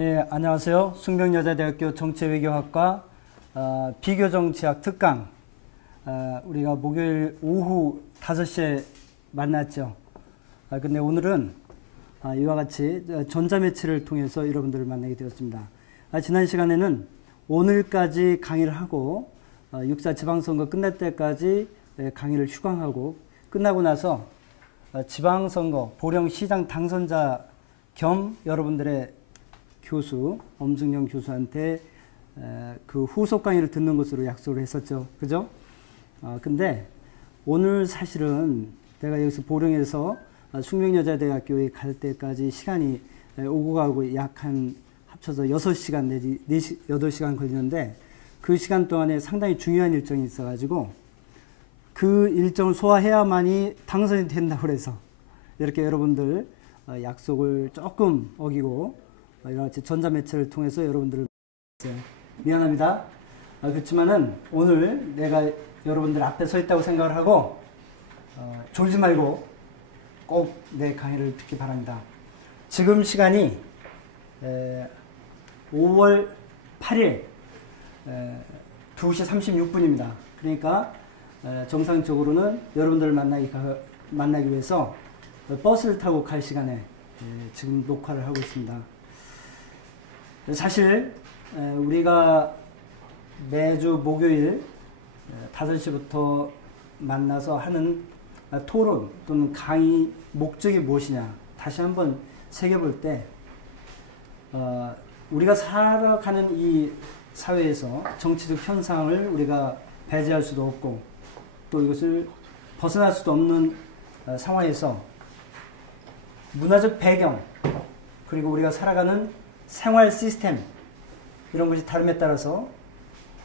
예, 안녕하세요. 숙명여자대학교 정치외교학과 비교정치학 특강 우리가 목요일 오후 5시에 만났죠. 근데 오늘은 이와 같이 전자매체를 통해서 여러분들을 만나게 되었습니다. 지난 시간에는 오늘까지 강의를 하고 6.4 지방선거 끝날 때까지 강의를 휴강하고 끝나고 나서 지방선거 보령시장 당선자 겸 여러분들의 교수 엄승영 교수한테 그 후속 강의를 듣는 것으로 약속을 했었죠. 그죠? 근데 오늘 사실은 내가 여기서 보령에서 숙명여자대학교에 갈 때까지 시간이 오고 가고 약 한 합쳐서 6시간 내지 8시간 걸리는데 그 시간 동안에 상당히 중요한 일정이 있어가지고 그 일정을 소화해야만이 당선이 된다고 그래서 이렇게 여러분들 약속을 조금 어기고 이런 같이 전자매체를 통해서 여러분들을 미안합니다. 그렇지만은 오늘 내가 여러분들 앞에 서 있다고 생각을 하고 졸지 말고 꼭 내 강의를 듣기 바랍니다. 지금 시간이 5월 8일 2시 36분입니다. 그러니까 정상적으로는 여러분들을 만나기 위해서 버스를 타고 갈 시간에 지금 녹화를 하고 있습니다. 사실 우리가 매주 목요일 5시부터 만나서 하는 토론 또는 강의 목적이 무엇이냐 다시 한번 새겨볼 때 우리가 살아가는 이 사회에서 정치적 현상을 우리가 배제할 수도 없고 또 이것을 벗어날 수도 없는 상황에서 문화적 배경 그리고 우리가 살아가는 생활 시스템 이런 것이 다름에 따라서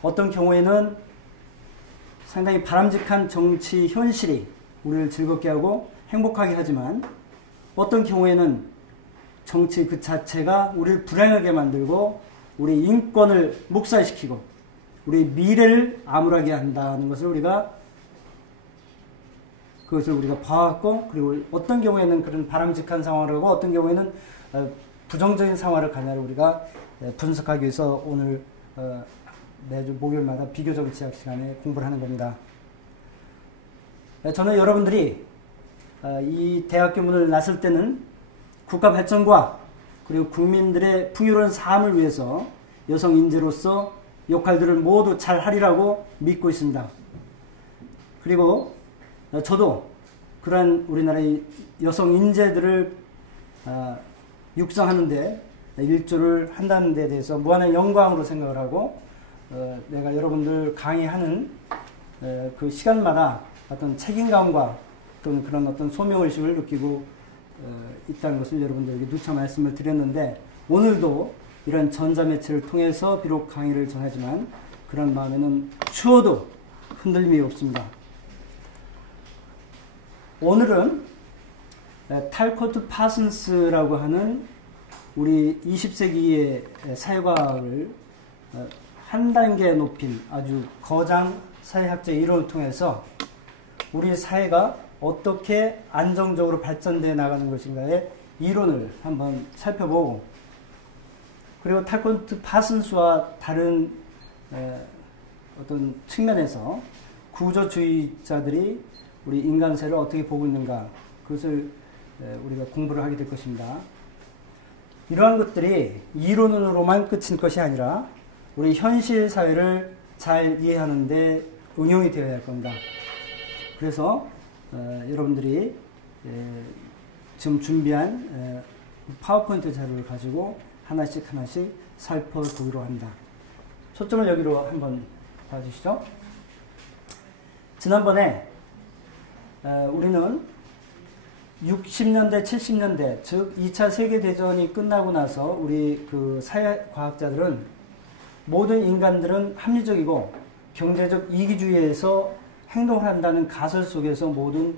어떤 경우에는 상당히 바람직한 정치 현실이 우리를 즐겁게 하고 행복하게 하지만 어떤 경우에는 정치 그 자체가 우리를 불행하게 만들고 우리 인권을 묵살시키고 우리 미래를 암울하게 한다는 것을 그것을 우리가 봐왔고 그리고 어떤 경우에는 그런 바람직한 상황을 하고 어떤 경우에는 부정적인 상황을 가냐를 우리가 분석하기 위해서 오늘 매주 목요일마다 비교정치학 시간에 공부를 하는 겁니다. 저는 여러분들이 이 대학교 문을 나설 때는 국가 발전과 그리고 국민들의 풍요로운 삶을 위해서 여성 인재로서 역할들을 모두 잘 하리라고 믿고 있습니다. 그리고 저도 그러한 우리나라의 여성 인재들을 육성하는데 일조를 한다는 데 대해서 무한한 영광으로 생각을 하고 내가 여러분들 강의하는 그 시간마다 어떤 책임감과 또는 그런 어떤 소명의식을 느끼고 있다는 것을 여러분들에게 누차 말씀을 드렸는데 오늘도 이런 전자매체를 통해서 비록 강의를 전하지만 그런 마음에는 추워도 흔들림이 없습니다. 오늘은 탈코트 파슨스라고 하는 우리 20세기의 사회과학을 한 단계 높인 아주 거장 사회학적 이론을 통해서 우리 사회가 어떻게 안정적으로 발전되어 나가는 것인가의 이론을 한번 살펴보고 그리고 탈코트 파슨스와 다른 어떤 측면에서 구조주의자들이 우리 인간사를 어떻게 보고 있는가 그것을 우리가 공부를 하게 될 것입니다. 이러한 것들이 이론으로만 끝인 것이 아니라 우리 현실 사회를 잘 이해하는 데 응용이 되어야 할 겁니다. 그래서 여러분들이 지금 준비한 파워포인트 자료를 가지고 하나씩 살펴보기로 합니다. 초점을 여기로 한번 봐주시죠. 지난번에 우리는 60년대, 70년대, 즉 2차 세계대전이 끝나고 나서 우리 그 사회과학자들은 모든 인간들은 합리적이고 경제적 이기주의에서 행동을 한다는 가설 속에서 모든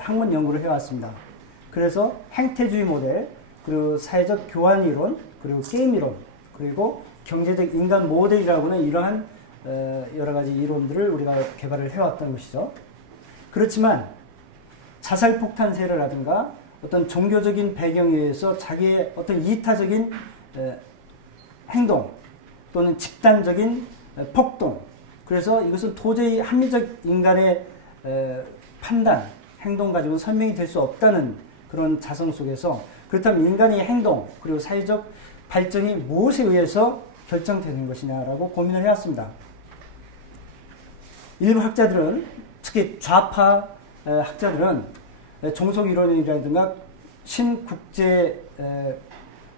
학문 연구를 해왔습니다. 그래서 행태주의 모델, 그리고 사회적 교환 이론, 그리고 게임 이론, 그리고 경제적 인간 모델이라고 하는 이러한 여러 가지 이론들을 우리가 개발을 해왔던 것이죠. 그렇지만 자살폭탄 세례라든가 어떤 종교적인 배경에 의해서 자기의 어떤 이타적인 행동 또는 집단적인 폭동, 그래서 이것은 도저히 합리적 인간의 판단, 행동 가지고 설명이 될 수 없다는 그런 자성 속에서, 그렇다면 인간의 행동 그리고 사회적 발전이 무엇에 의해서 결정되는 것이냐라고 고민을 해왔습니다. 일부 학자들은, 특히 좌파 학자들은 종속이론이라든가 신국제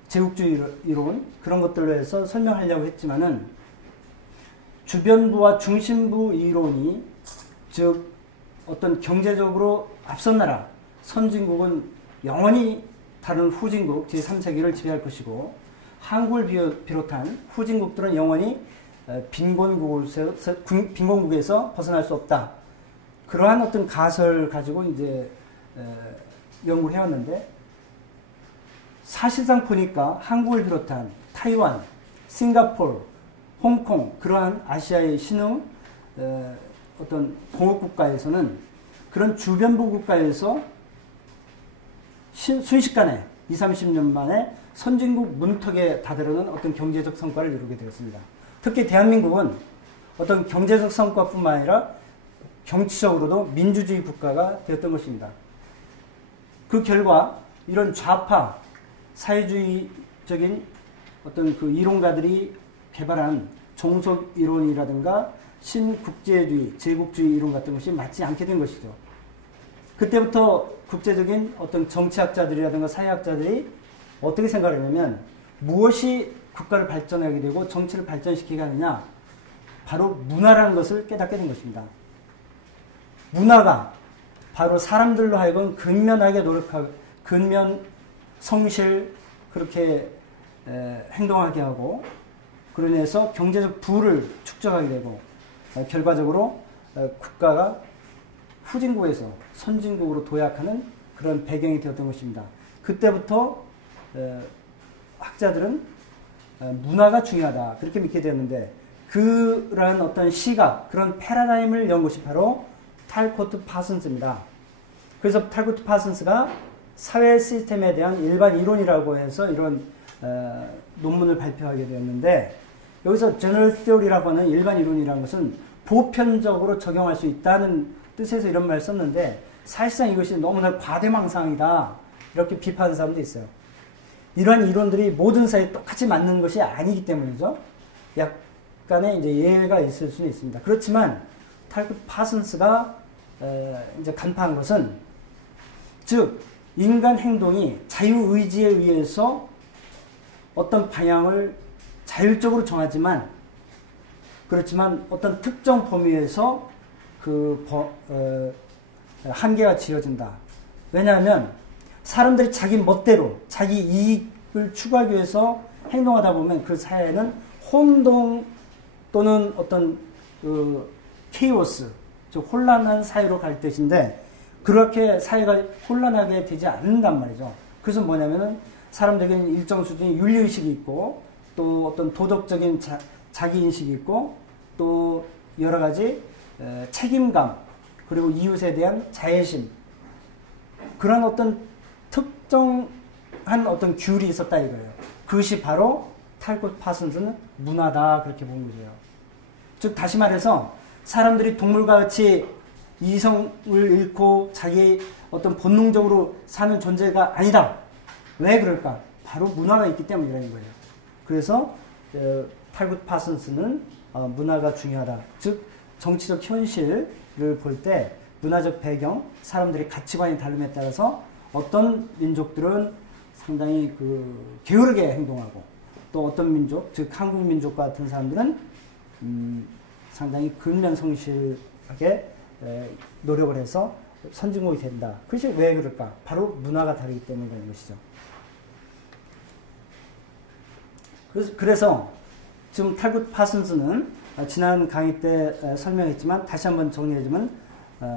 제국주의 이론 그런 것들로 해서 설명하려고 했지만은 주변부와 중심부 이론이, 즉 어떤 경제적으로 앞선 나라 선진국은 영원히 다른 후진국 제3세계를 지배할 것이고, 한국을 비롯한 후진국들은 영원히 빈곤국에서 벗어날 수 없다. 그러한 어떤 가설을 가지고 이제 연구를 해왔는데, 사실상 보니까 한국을 비롯한 타이완, 싱가포르, 홍콩, 그러한 아시아의 신흥 어떤 공업국가에서는 그런 주변부 국가에서 순식간에 20, 30년 만에 선진국 문턱에 다다르는 어떤 경제적 성과를 이루게 되었습니다. 특히 대한민국은 어떤 경제적 성과뿐만 아니라 정치적으로도 민주주의 국가가 되었던 것입니다. 그 결과 이런 좌파 사회주의적인 어떤 그 이론가들이 개발한 종속 이론이라든가 신국제주의, 제국주의 이론 같은 것이 맞지 않게 된 것이죠. 그때부터 국제적인 어떤 정치학자들이라든가 사회학자들이 어떻게 생각하냐면, 무엇이 국가를 발전하게 되고 정치를 발전시키게 하느냐, 바로 문화라는 것을 깨닫게 된 것입니다. 문화가 바로 사람들로 하여금 근면하게 노력하고 근면 성실 그렇게 행동하게 하고, 그로 인해서 경제적 부를 축적하게 되고, 결과적으로 국가가 후진국에서 선진국으로 도약하는 그런 배경이 되었던 것입니다. 그때부터 학자들은 문화가 중요하다 그렇게 믿게 되었는데, 그러한 어떤 시각, 그런 패러다임을 연 것이 바로 탈코트 파슨스입니다. 그래서 탈코트 파슨스가 사회 시스템에 대한 일반 이론이라고 해서 이런 논문을 발표하게 되었는데, 여기서 general theory라고 하는 일반 이론이라는 것은 보편적으로 적용할 수 있다는 뜻에서 이런 말을 썼는데, 사실상 이것이 너무나 과대망상이다 이렇게 비판하는 사람도 있어요. 이러한 이론들이 모든 사회에 똑같이 맞는 것이 아니기 때문이죠. 약간의 이제 예외가 있을 수는 있습니다. 그렇지만 탈코트 파슨스가 이제 간파한 것은, 즉 인간 행동이 자유의지에 의해서 어떤 방향을 자율적으로 정하지만, 그렇지만 어떤 특정 범위에서 그 한계가 지어진다. 왜냐하면 사람들이 자기 멋대로 자기 이익을 추구하기 위해서 행동하다 보면 그 사회는 혼동 또는 어떤 케이오스, 즉 혼란한 사회로 갈 것인데, 그렇게 사회가 혼란하게 되지 않는단 말이죠. 그래서 뭐냐면은 사람들에게는 일정 수준의 윤리의식이 있고, 또 어떤 도덕적인 자기인식이 있고, 또 여러 가지 책임감, 그리고 이웃에 대한 자애심, 그런 어떤 특정한 어떤 규율이 있었다 이거예요. 그것이 바로 탈코트 파슨스는 문화다 그렇게 본 거죠. 즉 다시 말해서 사람들이 동물과 같이 이성을 잃고 자기 어떤 본능적으로 사는 존재가 아니다. 왜 그럴까? 바로 문화가 있기 때문이라는 거예요. 그래서 탈코트 파슨스는 문화가 중요하다. 즉 정치적 현실을 볼 때 문화적 배경, 사람들의 가치관이 다름에 따라서 어떤 민족들은 상당히 게으르게 행동하고, 또 어떤 민족, 즉 한국 민족과 같은 사람들은 상당히 근면성실하게 노력을 해서 선진국이 된다. 그것이 왜 그럴까? 바로 문화가 다르기 때문이라는 것이죠. 그래서 지금 탈코트 파슨스는 지난 강의 때 설명했지만 다시 한번 정리해주면,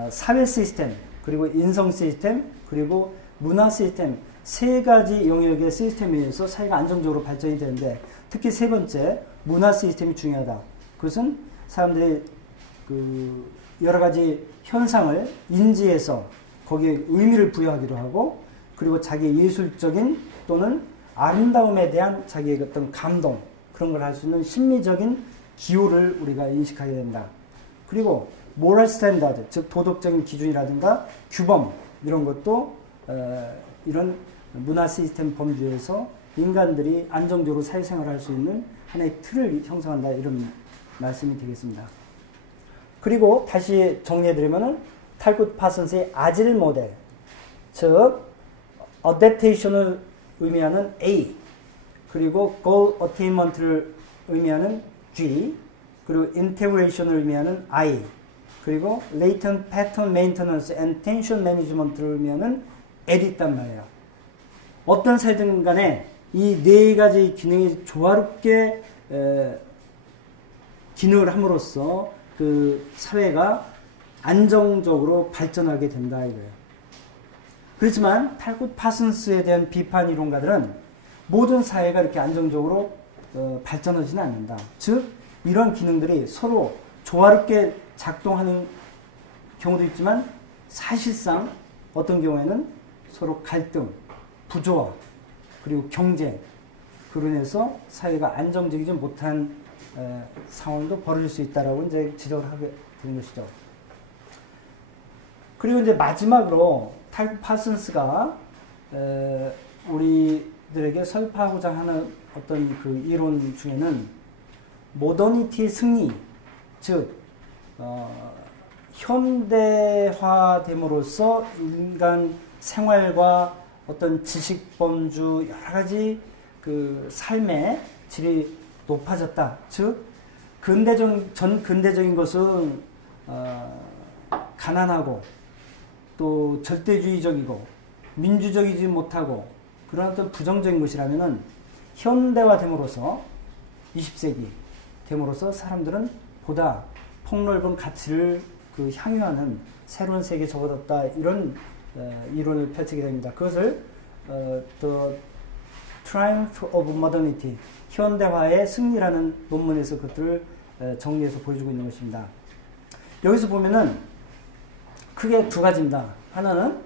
사회 시스템, 그리고 인성 시스템, 그리고 문화 시스템, 세 가지 영역의 시스템에 의해서 사회가 안정적으로 발전이 되는데, 특히 세 번째 문화 시스템이 중요하다. 그것은 사람들이 여러 가지 현상을 인지해서 거기에 의미를 부여하기도 하고, 그리고 자기의 예술적인 또는 아름다움에 대한 자기의 어떤 감동, 그런 걸 할 수 있는 심미적인 기호를 우리가 인식하게 된다. 그리고 모럴 스탠다드, 즉 도덕적인 기준이라든가 규범, 이런 것도 이런 문화 시스템 범주에서 인간들이 안정적으로 사회생활을 할 수 있는 하나의 틀을 형성한다, 이런 말씀이 되겠습니다. 그리고 다시 정리해드리면은 탈굿 파슨스의 아질 모델, 즉 어댑테이션을 의미하는 A, 그리고 goal attainment를 의미하는 G, 그리고 integration을 의미하는 I, 그리고 latent pattern maintenance and tension management를 의미하는 L이 있단 말이에요. 어떤 사회든 간에 이 네 가지 기능이 조화롭게 기능을 함으로써 그 사회가 안정적으로 발전하게 된다 이거예요. 그렇지만 탈굿 파슨스에 대한 비판 이론가들은 모든 사회가 이렇게 안정적으로 발전하지는 않는다. 즉 이런 기능들이 서로 조화롭게 작동하는 경우도 있지만 사실상 어떤 경우에는 서로 갈등, 부조화, 그리고 경쟁, 그로 인해서 사회가 안정적이지 못한 상황도 벌어질 수 있다라고 이제 지적을 하게 되는 것이죠. 그리고 이제 마지막으로 탈굿 파슨스가 우리들에게 설파하고자 하는 어떤 그 이론 중에는 모더니티의 승리, 즉 현대화됨으로써 인간 생활과 어떤 지식 범주 여러 가지 그 삶의 질이 높아졌다. 즉 전 근대적인 것은 가난하고 또 절대주의적이고 민주적이지 못하고 그런 어떤 부정적인 것이라면은 현대화됨으로써 20세기 됨으로써 사람들은 보다 폭넓은 가치를 그 향유하는 새로운 세계에 접어들었다, 이런 이론을 펼치게 됩니다. 그것을 The Triumph of Modernity, 현대화의 승리라는 논문에서 그것들을 정리해서 보여주고 있는 것입니다. 여기서 보면은 크게 두 가지입니다. 하나는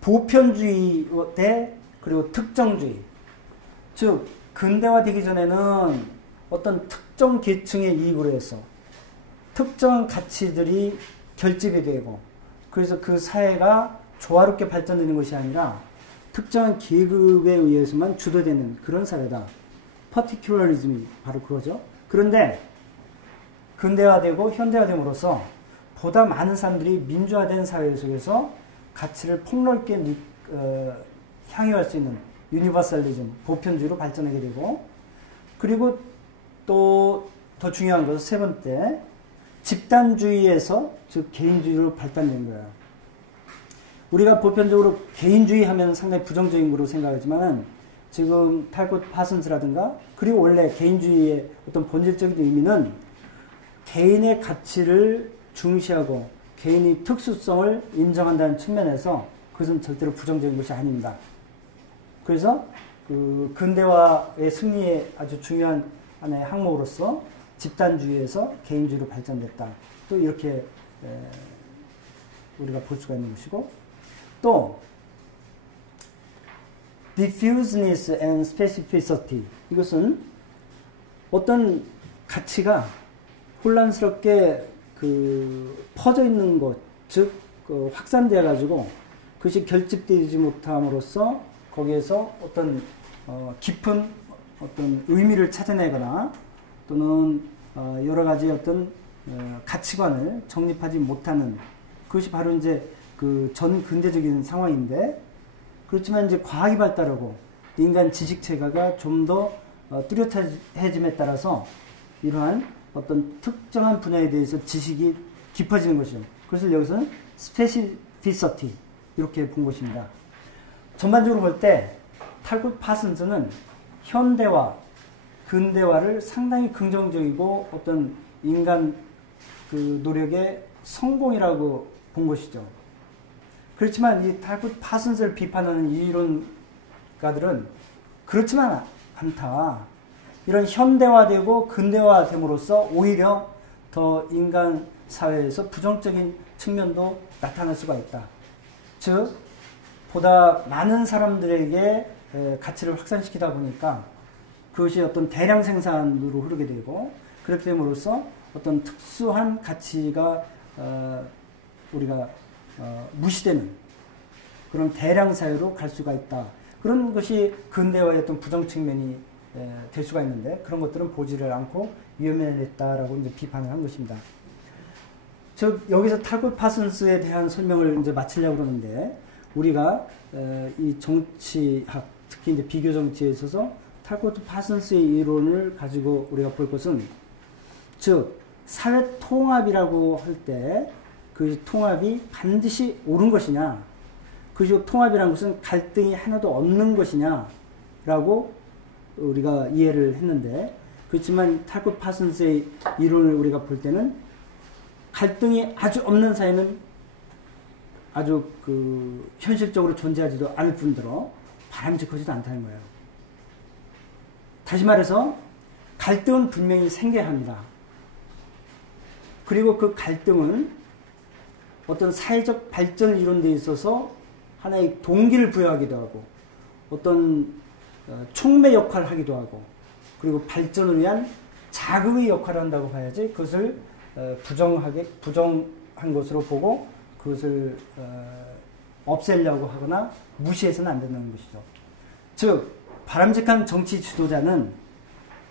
보편주의 대 그리고 특정주의. 즉 근대화되기 전에는 어떤 특정 계층의 이익으로 해서 특정한 가치들이 결집이 되고 그래서 그 사회가 조화롭게 발전되는 것이 아니라 특정한 계급에 의해서만 주도되는 그런 사회다. 퍼티큘러리즘이 바로 그거죠. 그런데 근대화되고 현대화됨으로써 보다 많은 사람들이 민주화된 사회 속에서 가치를 폭넓게 향유할 수 있는 유니버설리즘, 보편주의로 발전하게 되고, 그리고 또 더 중요한 것은 세 번째, 집단주의에서 즉 개인주의로 발전된 거예요. 우리가 보편적으로 개인주의 하면 상당히 부정적인 거로 생각하지만 지금 탈굿 파슨스라든가 그리고 원래 개인주의의 어떤 본질적인 의미는 개인의 가치를 중시하고 개인의 특수성을 인정한다는 측면에서 그것은 절대로 부정적인 것이 아닙니다. 그래서 그 근대화의 승리의 아주 중요한 하나의 항목으로서 집단주의에서 개인주의로 발전됐다. 또 이렇게 우리가 볼 수가 있는 것이고, 또 diffuseness and specificity, 이것은 어떤 가치가 혼란스럽게 퍼져 있는 것, 즉 확산되어 가지고 그것이 결집되지 못함으로써 거기에서 어떤 깊은 어떤 의미를 찾아내거나 또는 여러 가지 어떤 가치관을 정립하지 못하는, 그것이 바로 이제 그 전 근대적인 상황인데, 그렇지만 이제 과학이 발달하고 인간 지식 체계가 좀 더 뚜렷해짐에 따라서 이러한 어떤 특정한 분야에 대해서 지식이 깊어지는 것이죠. 그래서 여기서는 스페시피서티 이렇게 본 것입니다. 전반적으로 볼 때 탈굿 파슨스는 현대화, 근대화를 상당히 긍정적이고 어떤 인간 그 노력의 성공이라고 본 것이죠. 그렇지만 이 탈굿 파슨스를 비판하는 이론가들은 그렇지만 않다. 이런 현대화되고 근대화됨으로써 오히려 더 인간 사회에서 부정적인 측면도 나타날 수가 있다. 즉 보다 많은 사람들에게 가치를 확산시키다 보니까 그것이 어떤 대량 생산으로 흐르게 되고, 그렇게 됨으로써 어떤 특수한 가치가 우리가 무시되는 그런 대량 사회로 갈 수가 있다. 그런 것이 근대화의 어떤 부정 측면이 될 수가 있는데, 그런 것들은 보지를 않고 위험해냈다라고 이제 비판을 한 것입니다. 즉 여기서 탈콧 파슨스에 대한 설명을 이제 마치려고 그러는데, 우리가 이 정치학, 특히 이제 비교 정치에 있어서 탈콧 파슨스의 이론을 가지고 우리가 볼 것은, 즉 사회 통합이라고 할 때 그 통합이 반드시 옳은 것이냐, 그 통합이라는 것은 갈등이 하나도 없는 것이냐라고 우리가 이해를 했는데, 그렇지만 탈콧 파슨스의 이론을 우리가 볼 때는 갈등이 아주 없는 사회는 아주 현실적으로 존재하지도 않을 뿐더러 바람직하지도 않다는 거예요. 다시 말해서 갈등은 분명히 생겨야 합니다. 그리고 그 갈등은 어떤 사회적 발전을 이룬 데 있어서 하나의 동기를 부여하기도 하고, 어떤 촉매 역할을 하기도 하고, 그리고 발전을 위한 자극의 역할을 한다고 봐야지, 그것을 부정한 것으로 보고 그것을 없애려고 하거나 무시해서는 안 된다는 것이죠. 즉 바람직한 정치 지도자는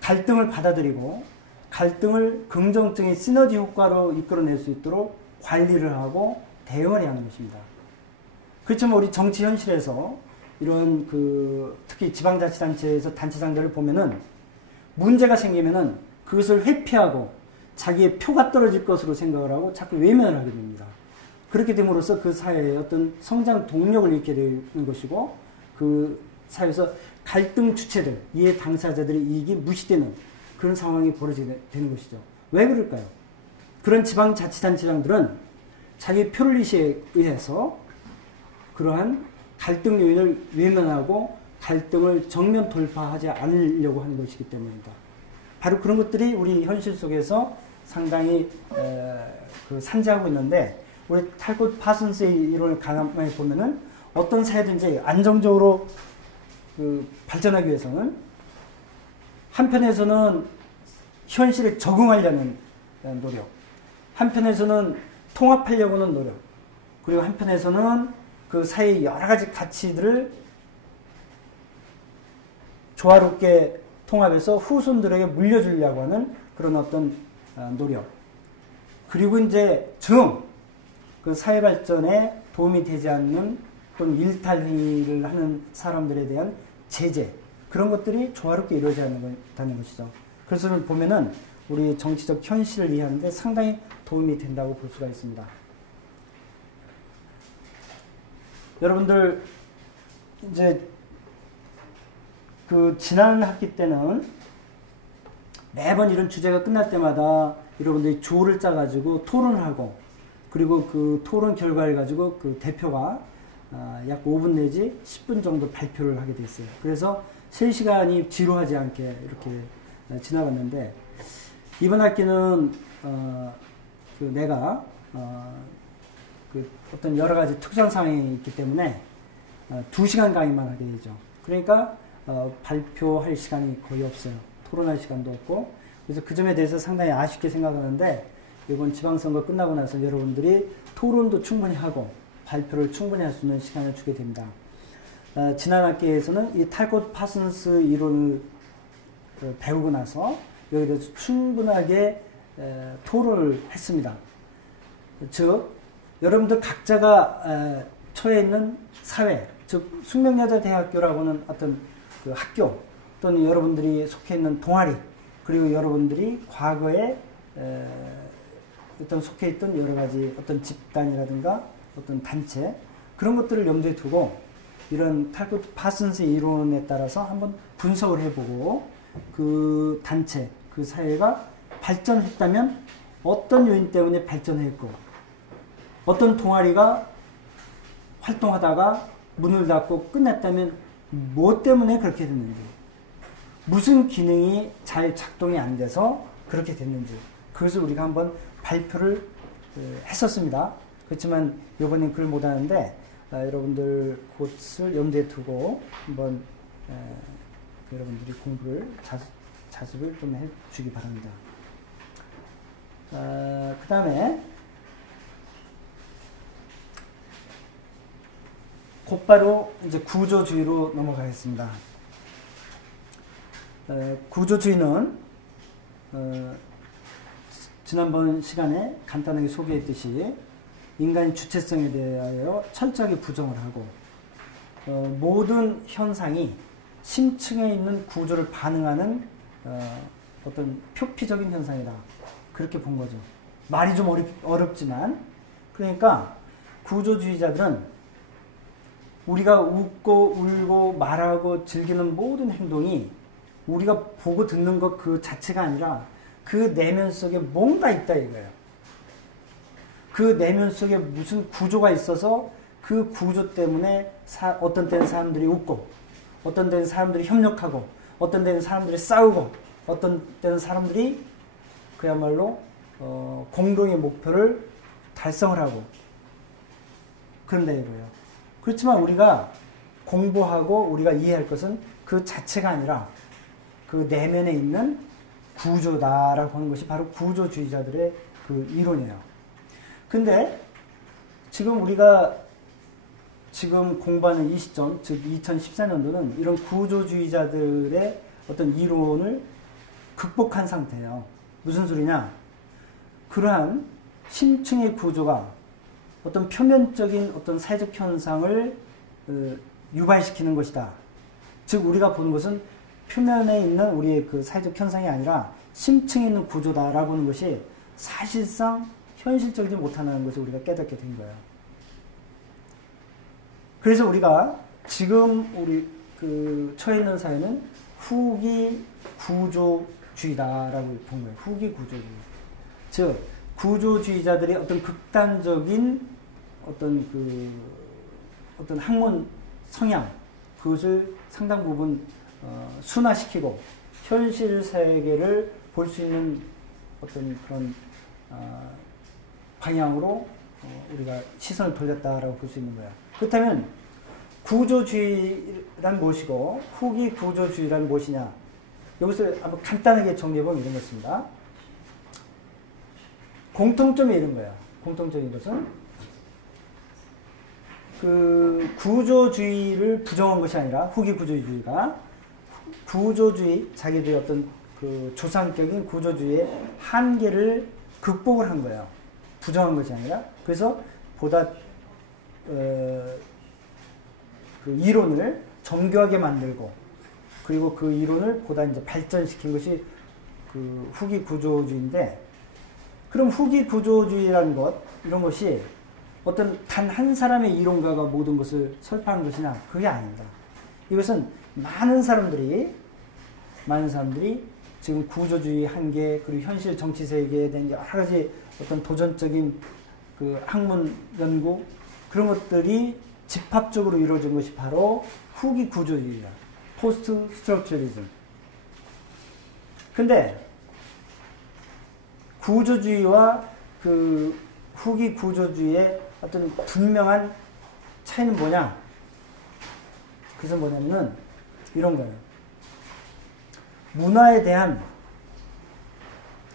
갈등을 받아들이고 갈등을 긍정적인 시너지 효과로 이끌어낼 수 있도록 관리를 하고 대응을 해야 하는 것입니다. 그렇지만 우리 정치 현실에서 이런 특히 지방자치단체에서 단체장들을 보면은 문제가 생기면은 그것을 회피하고 자기의 표가 떨어질 것으로 생각을 하고 자꾸 외면을 하게 됩니다. 그렇게 됨으로써 그 사회의 어떤 성장 동력을 잃게 되는 것이고, 그 사회에서 갈등 주체들, 이해 당사자들의 이익이 무시되는 그런 상황이 벌어지게 되는 것이죠. 왜 그럴까요? 그런 지방자치단체장들은 자기 표를리시에 의해서 그러한 갈등 요인을 외면하고 갈등을 정면 돌파하지 않으려고 하는 것이기 때문입니다. 바로 그런 것들이 우리 현실 속에서 상당히 산재하고 있는데, 우리 탈콧 파슨스의 이론을 가만히 보면은 어떤 사회든지 안정적으로 발전하기 위해서는 한편에서는 현실에 적응하려는 노력, 한편에서는 통합하려고 하는 노력, 그리고 한편에서는 그 사회의 여러 가지 가치들을 조화롭게 통합해서 후손들에게 물려주려고 하는 그런 어떤 노력, 그리고 이제 그 사회 발전에 도움이 되지 않는 또는 일탈 행위를 하는 사람들에 대한 제재, 그런 것들이 조화롭게 이루어져야 한다는 것이죠. 그래서 보면은 우리 정치적 현실을 이해하는데 상당히 도움이 된다고 볼 수가 있습니다. 여러분들 이제 지난 학기 때는 매번 이런 주제가 끝날 때마다 여러분들이 조를 짜가지고 토론을 하고, 그리고 그 토론 결과를 가지고 그 대표가 약 5분 내지 10분 정도 발표를 하게 됐어요. 그래서 3시간이 지루하지 않게 이렇게 지나갔는데, 이번 학기는 내가 어떤 여러 가지 특수한 상황이 있기 때문에 2시간 강의만 하게 되죠. 그러니까 발표할 시간이 거의 없어요. 토론할 시간도 없고. 그래서 그 점에 대해서 상당히 아쉽게 생각하는데, 이번 지방선거 끝나고 나서 여러분들이 토론도 충분히 하고 발표를 충분히 할 수 있는 시간을 주게 됩니다. 지난 학기에서는 이 탈콧 파슨스 이론을 배우고 나서 여기에 대해서 충분하게 토론을 했습니다. 즉 여러분들 각자가 처해 있는 사회, 즉 숙명여자대학교라고 하는 어떤 그 학교, 또는 여러분들이 속해 있는 동아리, 그리고 여러분들이 과거에 어떤 속해 있던 여러 가지 어떤 집단이라든가 어떤 단체, 그런 것들을 염두에 두고 이런 탈콧 파슨스 이론에 따라서 한번 분석을 해보고, 그 단체, 그 사회가 발전했다면 어떤 요인 때문에 발전했고, 어떤 동아리가 활동하다가 문을 닫고 끝났다면 뭐 때문에 그렇게 됐는지, 무슨 기능이 잘 작동이 안 돼서 그렇게 됐는지, 그것을 우리가 한번 발표를 했었습니다. 그렇지만 이번엔 그걸 못하는데 여러분들 그것을 염두에 두고 한번 여러분들이 공부를 자습을 좀 해주기 바랍니다. 그 다음에 곧바로 이제 구조주의로 넘어가겠습니다. 구조주의는 지난번 시간에 간단하게 소개했듯이 인간의 주체성에 대하여 철저하게 부정을 하고 모든 현상이 심층에 있는 구조를 반응하는 어떤 표피적인 현상이다. 그렇게 본 거죠. 말이 좀 어렵지만 그러니까 구조주의자들은 우리가 웃고 울고 말하고 즐기는 모든 행동이 우리가 보고 듣는 것 그 자체가 아니라 그 내면 속에 뭔가 있다 이거예요. 그 내면 속에 무슨 구조가 있어서 그 구조 때문에 어떤 때는 사람들이 웃고 어떤 때는 사람들이 협력하고 어떤 때는 사람들이 싸우고 어떤 때는 사람들이 그야말로 공동의 목표를 달성을 하고 그런다 이거예요. 그렇지만 우리가 공부하고 우리가 이해할 것은 그 자체가 아니라 그 내면에 있는 구조다라고 하는 것이 바로 구조주의자들의 그 이론이에요. 근데 지금 우리가 지금 공부하는 이 시점, 즉 2014년도는 이런 구조주의자들의 어떤 이론을 극복한 상태예요. 무슨 소리냐? 그러한 심층의 구조가 어떤 표면적인 어떤 사회적 현상을 유발시키는 것이다. 즉 우리가 보는 것은 표면에 있는 우리의 그 사회적 현상이 아니라 심층에 있는 구조다라고 하는 것이 사실상 현실적이지 못하는 것을 우리가 깨닫게 된 거예요. 그래서 우리가 지금 우리 그 처해 있는 사회는 후기 구조주의다라고 본 거예요. 후기 구조주의. 즉 구조주의자들이 어떤 극단적인 어떤 학문 성향 그것을 상당 부분 순화시키고 현실 세계를 볼 수 있는 어떤 그런 방향으로 우리가 시선을 돌렸다라고 볼 수 있는 거야. 그렇다면 구조주의란 무엇이고 후기 구조주의란 무엇이냐? 여기서 한번 간단하게 정리해보면 이런 것입니다. 공통점이 이런 거야. 공통적인 것은 그 구조주의를 부정한 것이 아니라 후기 구조주의가 구조주의 자기들의 어떤 그 조상적인 구조주의의 한계를 극복을 한 거예요. 부정한 것이 아니라. 그래서 보다 그 이론을 정교하게 만들고 그리고 그 이론을 보다 이제 발전시킨 것이 그 후기 구조주의인데, 그럼 후기 구조주의라는 것, 이런 것이 어떤 단 한 사람의 이론가가 모든 것을 설파하는 것이냐? 그게 아닙니다. 이것은 많은 사람들이 지금 구조주의 한계, 그리고 현실 정치 세계에 대한 여러 가지 어떤 도전적인 그 학문 연구, 그런 것들이 집합적으로 이루어진 것이 바로 후기 구조주의다. 포스트 스트럭처리즘. 근데 구조주의와 그 후기 구조주의의 어떤 분명한 차이는 뭐냐? 그래서 뭐냐면은 이런 거예요. 문화에 대한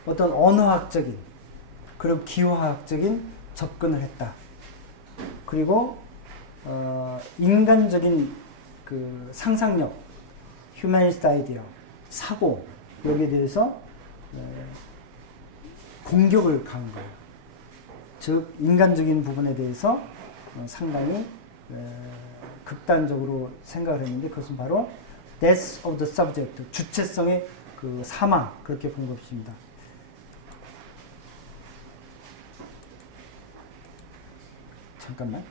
어떤 언어학적인 그리고 기호학적인 접근을 했다. 그리고 인간적인 그 상상력, 휴머니스트 아이디어, 사고, 여기에 대해서 공격을 가한 거예요. 즉 인간적인 부분에 대해서 상당히 극단적으로 생각을 했는데, 그것은 바로 death of the subject, 주체성의 그 사망, 그렇게 본 것입니다. 잠깐만.